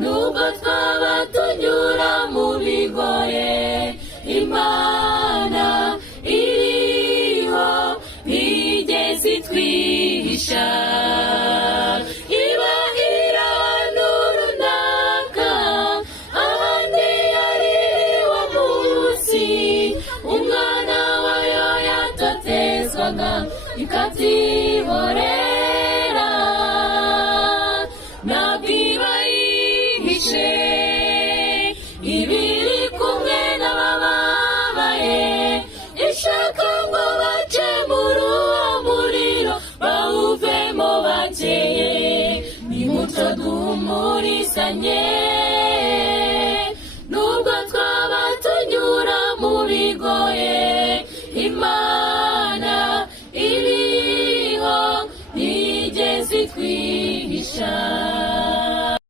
nubwo twaba tunyura mu bigoye, Imana iriho ntigeze itwihisha. Iba iri ahantu runaka, ahandi yari uwo munsi umwana wayo yatotezwaga ikatihorera. Ntabwo iba yihishe, ibiri kumwe n'abababaye, ishaka ngo bace muri uwo muriro bawuvemo bakeye. Nimucyo duhumurizanye